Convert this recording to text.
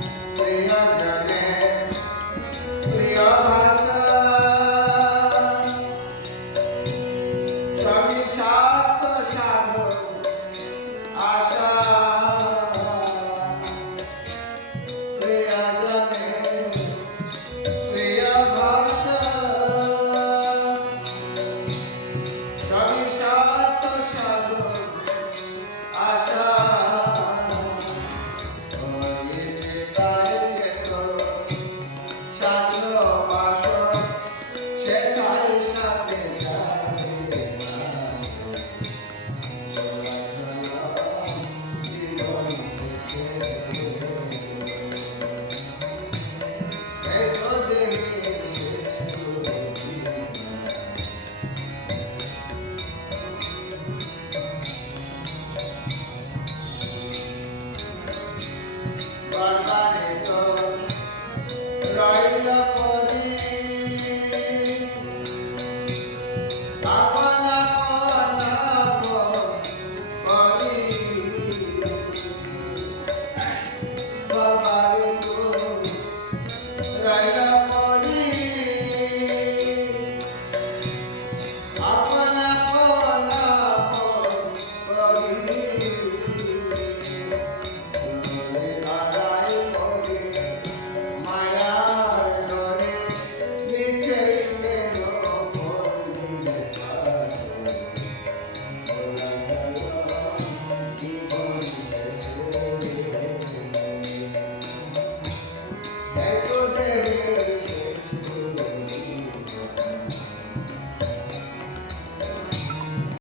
Thank you.